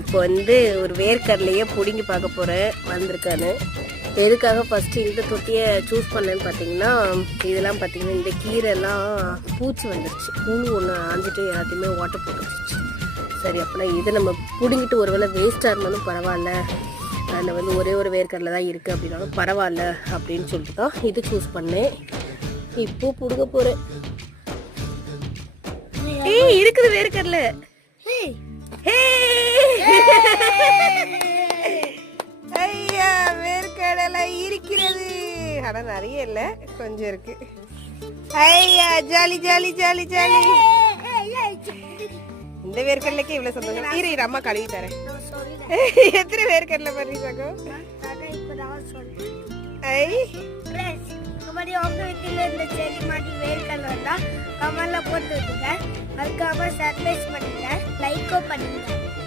இப்போ வந்து ஒரு வேர்க்கடலையே பிடுங்கி பார்க்க போகிறேன் வந்திருக்கான்னு. எதுக்காக ஃபஸ்ட்டு இந்த தொட்டியை சூஸ் பண்ணேன்னு பார்த்தீங்கன்னா, இதெல்லாம் பார்த்தீங்கன்னா இந்த கீரைலாம் பூச்சி வந்துருச்சு. புழு ஒன்று ஆஞ்சிட்டு எல்லாத்தையுமே ஓட்ட போட்டுருச்சு. சரி அப்படின்னா இதை நம்ம பிடுங்கிட்டு ஒருவேளை வேஸ்ட்டாக இருந்தாலும் பரவாயில்ல, அதில் வந்து ஒரே ஒரு வேர்க்கடலை தான் இருக்குது அப்படின்னாலும் பரவாயில்ல அப்படின்னு சொல்லிட்டு தான் இது சூஸ் பண்ணேன். இப்போ பிடுங்க போகிறேன். ஏய் இருக்குது வேர்க்கடலை. ஐயா வேர்க்கடலை இருக்கிறது. ஆனால் நிறைய இல்லை, கொஞ்சம் இருக்கு. ஐயா ஜாலி ஜாலி ஜாலி ஜாலி. இந்த வேர்க்கடலைக்கு இவ்வளவு சந்தோஷம். இரு அம்மா கழுவி தரேன். எத்தனை வேர்க்கடலை பண்ணி சாக்கோ? உங்க வீட்டில் இந்த செடி மாட்டி வேர்க்கடலை வந்தா கமெண்ட்ல போட்டு விட்டுங்க. அதுக்காக சர்ப்ரைஸ் பண்ணுங்க, லைக்கோ பண்ணுங்க.